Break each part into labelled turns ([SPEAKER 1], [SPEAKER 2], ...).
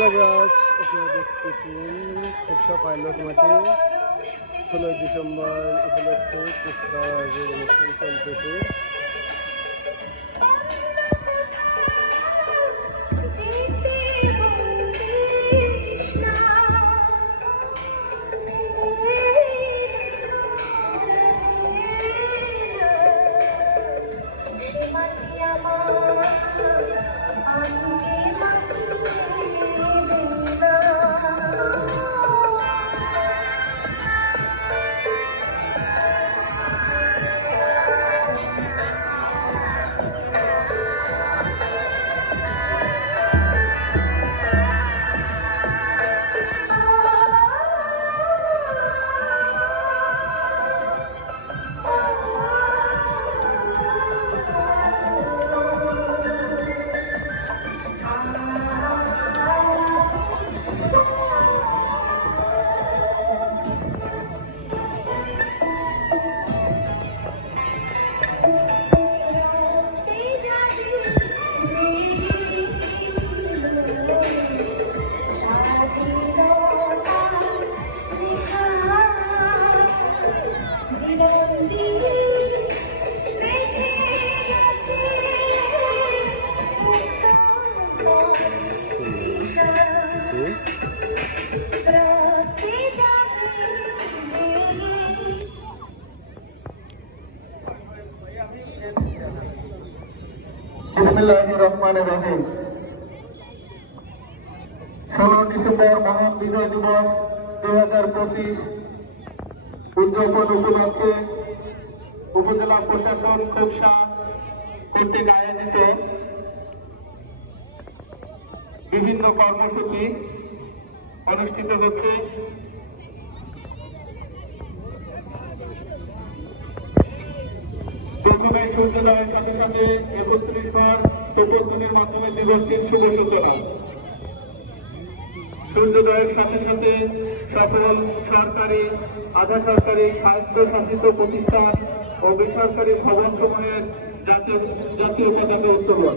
[SPEAKER 1] Hello গাছ আপনারা দেখতেছেন খুবসা পাইলট মাঠে ষোলোই ডিসেম্বর উপলক্ষে কুচকাওয়াজের অনুষ্ঠান চলতেছে।
[SPEAKER 2] পঁচিশ। উদযাপন উপলক্ষে উপজেলা প্রশাসন খোকসা কর্তৃক বিভিন্ন কর্মসূচি অনুষ্ঠিত হচ্ছে প্রথমে সূর্যোদয়ের সাথে সাথে একত্রিশ বার প্রবর্তনের মাধ্যমে দিবসটির শুভ সূচনা। সূর্যোদয়ের সাথে সাথে সকল সরকারি, আধা সরকারি স্বায়ত্তশাসিত প্রতিষ্ঠান ও বেসরকারি ভবন সমূহের জাতীয় জাতীয় পতাকা উত্তোলন।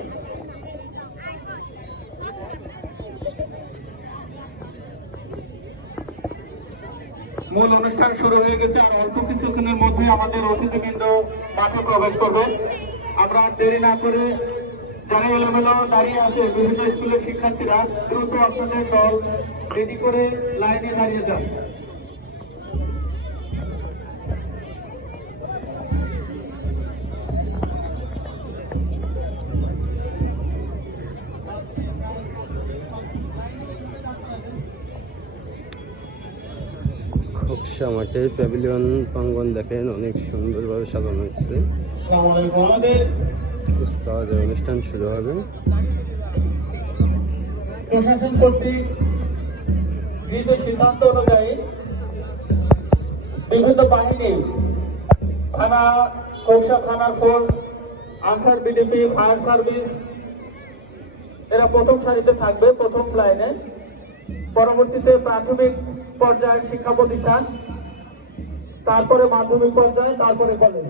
[SPEAKER 2] মূল অনুষ্ঠান শুরু হয়ে গেছে আর অল্প কিছুক্ষণের মধ্যে আমাদের অতিথিবৃন্দ মাঠে প্রবেশ করবে। আমরা দেরি না করে যারা এলোমেলো দাঁড়িয়ে আছে, বিভিন্ন স্কুলের শিক্ষার্থীরা দ্রুত আপনাদের দল রেডি করে লাইনে দাঁড়িয়ে যান
[SPEAKER 1] মাঠে প্যাভিলিয়ন প্রাঙ্গন দেখেন, অনেক সুন্দরভাবে সাজানো হয়েছে। অনুষ্ঠান শুরু হবে।
[SPEAKER 2] প্রশাসন কর্তৃক গৃহীত সিদ্ধান্ত অনুযায়ী বিভিন্ন বাহিনী, থানা কৌশা থানা force Ansar VDP, fire service, এরা প্রথম সারিতে থাকবে, প্রথম লাইনে। পরবর্তীতে প্রাথমিক পর্যায়ের শিক্ষা প্রতিষ্ঠান তারপরে মাধ্যমিক পর্যায়ে তারপরে কলেজ